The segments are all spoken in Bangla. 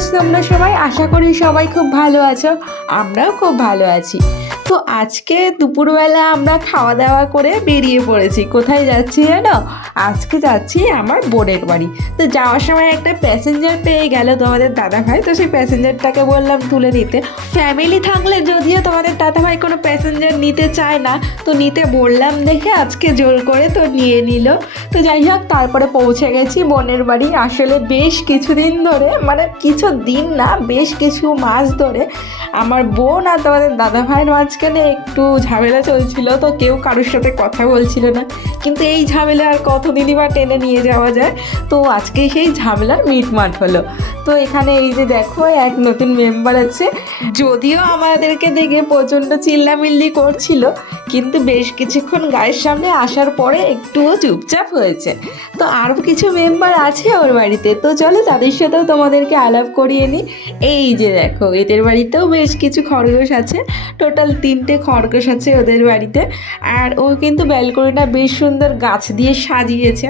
আছো তোমরা সবাই? আশা করি সবাই খুব ভালো আছো। আমরাও খুব ভালো আছি। তো আজকে দুপুরবেলা আমরা খাওয়া দাওয়া করে বেরিয়ে পড়েছি। কোথায় যাচ্ছি জানো? আজকে যাচ্ছি আমার বোনের বাড়ি। তো যাওয়ার সময় একটা প্যাসেঞ্জার পেয়ে গেল তোমাদের দাদাভাই, তো সেই প্যাসেঞ্জারটাকে বললাম তুলে নিতে। ফ্যামিলি থাকলে যদিও তোমাদের দাদাভাই কোনো প্যাসেঞ্জার নিতে চায় না, তো নিতে বললাম দেখে আজকে জোর করে তো নিয়ে নিল। তো যাই হোক, তারপরে পৌঁছে গেছি বোনের বাড়ি। আসলে বেশ কিছুদিন ধরে, মানে কিছু দিন না, বেশ কিছু মাস ধরে আমার বোন আর তোমাদের দাদা ভাইয়ের মাঝখানে একটু ঝামেলা চলছিল। তো কেউ কারোর সাথে কথা বলছিল না, কিন্তু এই ঝামেলা আর কতদিনই বা টেনে নিয়ে যাওয়া যায়। তো আজকে সেই ঝামেলার মিটমাট হলো। তো এখানে এই যে দেখো, এক নতুন মেম্বার আছে। যদিও আমাদেরকে দেখে প্রচণ্ড চিল্লামিল্লি করছিল, কিন্তু বেশ কিছুক্ষণ গায়ের সামনে আসার পরে একটুও চুপচাপ হয়েছে। তো আরও কিছু মেম্বার আছে ওর বাড়িতে, তো চলো তাদের সাথেও তোমাদেরকে আলাপ করিয়ে নিই। এই যে দেখো, এদের বাড়িতেও বেশ কিছু খরগোশ আছে। টোটাল 3টে খরগোশ আছে ওদের বাড়িতে। আর ও কিন্তু ব্যালকনিটা বেশ সুন্দর গাছ দিয়ে সাজিয়েছে।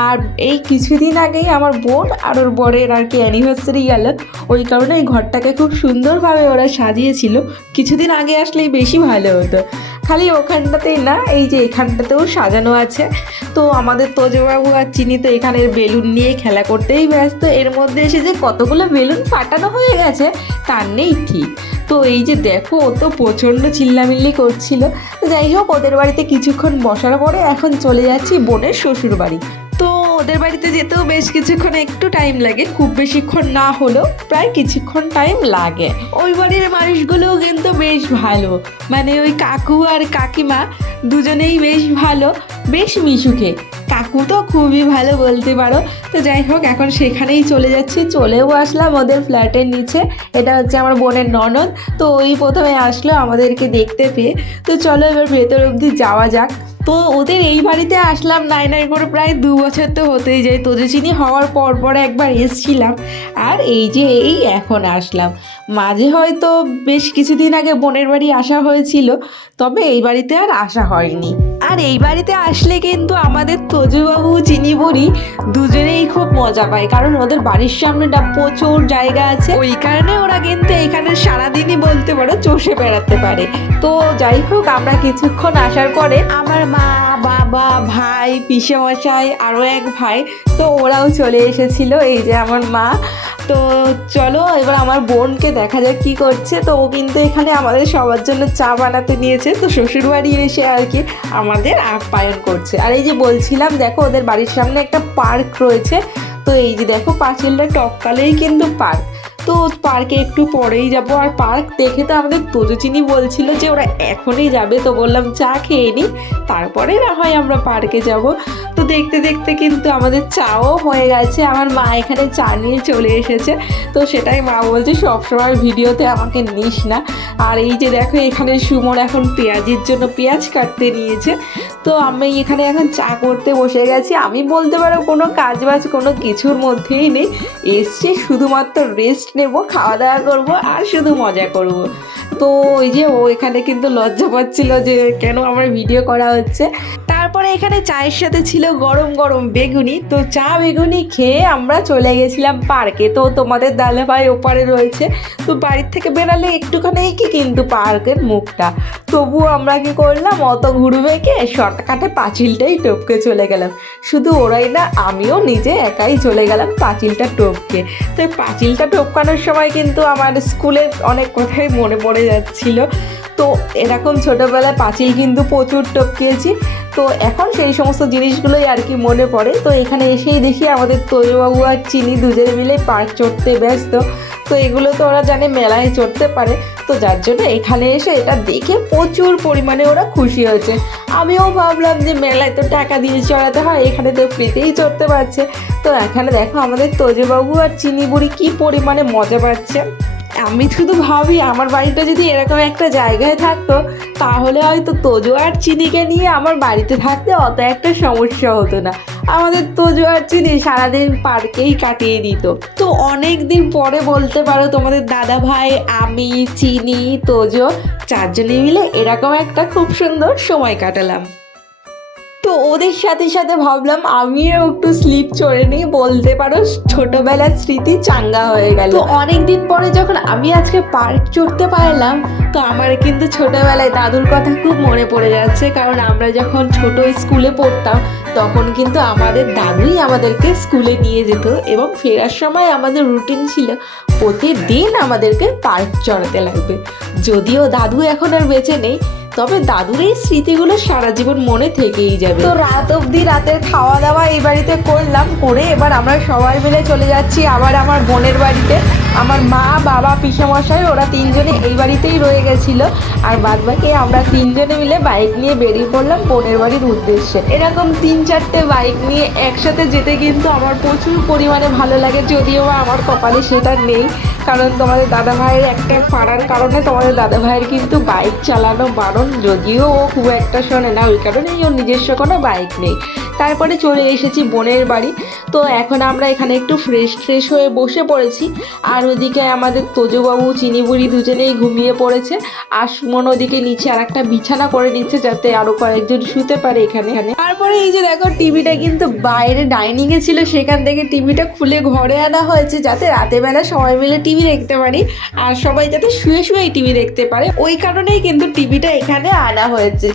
আর এই কিছুদিন আগেই আমার বোন আর ওর বরের আর কি অ্যানিভার্সারি গেল, ওই কারণে এই ঘরটাকে খুব সুন্দরভাবে ওরা সাজিয়েছিল। কিছুদিন আগে আসলেই বেশি ভালো হতো। খালি ওখানটাতেই না, এই যে এখানটাতেও সাজানো আছে। তো আমাদের তোজবাবু আর চিনি তো এখানের বেলুন নিয়ে খেলা করতেই ব্যস্ত। এর মধ্যে এসে যে কতগুলো বেলুন ফাটানো হয়ে গেছে তার নেই ঠিক। তো এই যে দেখো, ও তো প্রচণ্ড চিল্লামিল্লি করছিল। তো যাই হোক, ওদের বাড়িতে কিছুক্ষণ বসার পরে এখন চলে যাচ্ছি বোনের শ্বশুর বাড়ি। তো ওদের বাড়িতে যেতেও বেশ কিছুক্ষণ একটু টাইম লাগে, খুব বেশিক্ষণ না হলেও প্রায় কিছুক্ষণ টাইম লাগে। ওই বাড়ির মানুষগুলোও কিন্তু বেশ ভালো, মানে ওই কাকু আর কাকিমা দুজনেই বেশ ভালো, বেশ মিশুকে। কাকু তো খুবই ভালো বলতে পারো। তো যাই হোক, এখন সেখানেই চলে যাচ্ছি। চলেও আসলাম ওদের ফ্ল্যাটের নিচে। এটা হচ্ছে আমার বোনের ননদ। তো ওই প্রথমে আসলো আমাদেরকে দেখতে পেয়ে। তো চলো এবার ভেতর অবধি যাওয়া যাক। তো ওদের এই বাড়িতে আসলাম নাই নাই করে প্রায় 2 বছর তো হতেই যায়। তোজচিনি হওয়ার পরে একবার এসছিলাম, আর এই যে এই এখন আসলাম। মাঝে হয়তো বেশ কিছুদিন আগে বোনের বাড়ি আসা হয়েছিল, তবে এই বাড়িতে আর আসা হয়নি। আর এই বাড়িতে আসলে কিন্তু আমাদের তোজবাবু চিনি বুড়ি দুজনেই খুব মজা পায়, কারণ ওদের বাড়ির সামনেটা প্রচুর জায়গা আছে। ওই কারণে ওরা কিন্তু এখানে সারাদিনই বলতে পারো চষে বেড়াতে পারে। তো যাই হোক, আমরা কিছুক্ষণ আসার পরে আমার মা, বাবা, ভাই, পিসেমশাই, আরও এক ভাই, তো ওরাও চলে এসেছিল। এই যে আমার মা। তো চলো এবার আমার বোনকে দেখা যাক কী করছে। তো ও কিন্তু এখানে আমাদের সবার জন্য চা বানাতে নিয়েছে। তো শ্বশুরবাড়ি এসে আর কি আমাদের আপ্যায়ন করছে। আর এই যে বলছিলাম, দেখো ওদের বাড়ির সামনে একটা পার্ক রয়েছে। তো এই যে দেখো, পাঁচিলটা টপকালেই কিন্তু পার্ক। তো পার্কে একটু পরেই যাব। আর পার্ক দেখে তো আমাদের তোজচিনি বলছিল যে ওরা এখনই যাবে। তো বললাম চা খেয়ে নিই, তারপরে না হয় আমরা পার্কে যাব। তো দেখতে দেখতে কিন্তু আমাদের চাও হয়ে গেছে। আমার মা এখানে চা নিয়ে চলে এসেছে। তো সেটাই মা বলছে সবসময় ভিডিওতে আমাকে নিস না। আর এই যে দেখো, এখানে সুমন এখন পেঁয়াজের জন্য পেঁয়াজ কাটতে নিয়েছে। তো আমি এখানে এখন চা করতে বসে গেছি। আমি বলতে পারো কোনো কাজ বাজ কোনো কিছুর মধ্যেই নেই। এসছি শুধুমাত্র রেস্ট নেব, খাওয়া দাওয়া করবো আর শুধু মজা করব। তো ওই যে ও এখানে কিন্তু লজ্জা পাচ্ছিল যে কেন আমার ভিডিও করা হচ্ছে। তারপরে এখানে চায়ের সাথে ছিল গরম গরম বেগুনি। তো চা বেগুনি খেয়ে আমরা চলে গেছিলাম পার্কে। তো তোমাদের দাদাভাই ওপারে রয়েছে। তো বাড়ির থেকে বেরালে একটুখানি কি কিন্তু পার্কের মুখটা, তবুও আমরা কি করলাম, অত ঘুরবে কে, শর্টকাটে পাঁচিলটাই টপকে চলে গেলাম। শুধু ওরাই না, আমিও নিজে একাই চলে গেলাম পাঁচিলটা টপকে। তো এই পাঁচিলটা টপকানোর সময় কিন্তু আমার স্কুলের অনেক কথাই মনে পড়ে যাচ্ছিল। তো এরকম ছোটোবেলায় পাঁচিল কিন্তু প্রচুর টপকিয়েছি। তো এখন সেই সমস্ত জিনিসগুলোই আর কি মনে পড়ে। তো এখানে এসেই দেখি আমাদের তোজবাবু আর চিনি দুজনে মিলে পার্ক চড়তে ব্যস্ত। তো এগুলো তো ওরা জানে মেলায় চড়তে পারে, তো যার জন্য এখানে এসে এটা দেখে প্রচুর পরিমাণে ওরা খুশি হয়েছে। আমিও ভাবলাম যে মেলায় তো টাকা দিয়ে চড়াতে হয়, এখানে তো ফ্রিতেই চড়তে পারছে। তো এখানে দেখো আমাদের তোজবাবু আর চিনি বুড়ি কী পরিমাণে মজা পাচ্ছে। আমি শুধু ভাবি আমার বাড়িটা যদি এরকম একটা জায়গায় থাকতো, তাহলে হয়তো তোজো আর চিনিকে নিয়ে আমার বাড়িতে থাকতে অত একটা সমস্যা হতো না। আমাদের তোজো আর চিনি সারাদিন পার্কেই কাটিয়ে দিত। তো অনেক দিন পরে বলতে পারো তোমাদের দাদা ভাই, আমি, চিনি, তোজো 4জনে মিলে এরকম একটা খুব সুন্দর সময় কাটালাম। তো ওদের সাথে সাথে ভাবলাম আমিও একটু স্লিপ চড়ে নিই, বলতে পারো ছোটবেলার স্মৃতি চাঙ্গা হয়ে গেল। তো অনেকদিন পরে যখন আমি আজকে পার্ক চড়তে পারলাম, তো আমার কিন্তু ছোটবেলায় দাদুর কথা খুব মনে পড়ে যাচ্ছে। কারণ আমরা যখন ছোট স্কুলে পড়তাম তখন কিন্তু আমাদের দাদুই আমাদেরকে স্কুলে নিয়ে যেত, এবং ফেরার সময় আমাদের রুটিন ছিল প্রতিদিন আমাদেরকে পার্ক চড়াতে লাগবে। যদিও দাদু এখন আর বেঁচে নেই, তবে দাদুর এই স্মৃতিগুলো সারা জীবন মনে থেকেই যাবে। তো রাত অবধি রাতের খাওয়া দাওয়া এই বাড়িতে করলাম, করে এবার আমরা সবাই মিলে চলে যাচ্ছি আবার আমার বোনের বাড়িতে। আমার মা, বাবা, পিসেমশাই ওরা তিনজনে এই বাড়িতেই রয়ে গেছিলো, আর বাদবাকি আমরা তিনজনে মিলে বাইক নিয়ে বেরিয়ে পড়লাম বোনের বাড়ির উদ্দেশ্যে। এরকম 3-4টে বাইক নিয়ে একসাথে যেতে কিন্তু আমার প্রচুর পরিমাণে ভালো লাগে, যদিও বা আমার কপালে সেটা নেই। কারণ তোমাদের দাদা ভাইয়ের একটা পাড়ার কারণে তোমাদের দাদা ভাইয়ের কিন্তু বাইক চালানো বারণ, যদিও ও খুব একটা শোনে না, ওই কারণেই ওর নিজস্ব কোনো বাইক নেই। তারপরে চলে এসেছি বোনের বাড়ি। তো এখন আমরা এখানে একটু ফ্রেশ হয়ে বসে পড়েছি, আর ওদিকে আমাদের তোজবাবু, চিনি বুড়ি দুজনেই ঘুমিয়ে পড়েছে, আর সুমন ওদিকে নিচে আর একটা বিছানা করে নিচ্ছে যাতে আরো কয়েকজন শুতে পারে এখানে। তারপরে এই যে দেখো টিভিটা কিন্তু বাইরে ডাইনিংয়ে ছিল, সেখান থেকে টিভিটা খুলে ঘরে আনা হয়েছে যাতে রাতের বেলা সবাই মিলে টিভি দেখতে পারি, আর সবাই যাতে শুয়ে শুয়েই টিভি দেখতে পারে, ওই কারণেই কিন্তু টিভিটা এখানে আনা হয়েছে।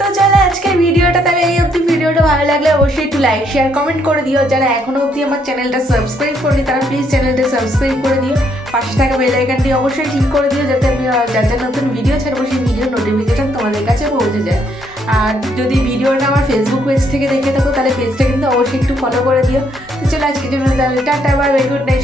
তো চলো আজকের ভিডিওটা তাহলে এই অবধি। ভিডিওটা ভালো লাগলে অবশ্যই একটু লাইক, শেয়ার, কমেন্ট করে দিও। যারা এখনো অবধি আমার চ্যানেলটা সাবস্ক্রাইব করেনি তারা প্লিজ চ্যানেলটা সাবস্ক্রাইব করে দিও। পাশে থাকা বেল আইকনটি অবশ্যই ক্লিক করে দিও যাতে আমি যা যা নতুন ভিডিও ছাড়বো সেই ভিডিওর নোটিফিকেশন তোমাদের কাছে পৌঁছে যায়। আর যদি ভিডিওটা আমার ফেসবুক পেজ থেকে দেখে থাকো তাহলে পেজটা কিন্তু অবশ্যই একটু ফলো করে দিও। তো চলো আজকের জন্য তাহলে tata, bye bye, good night.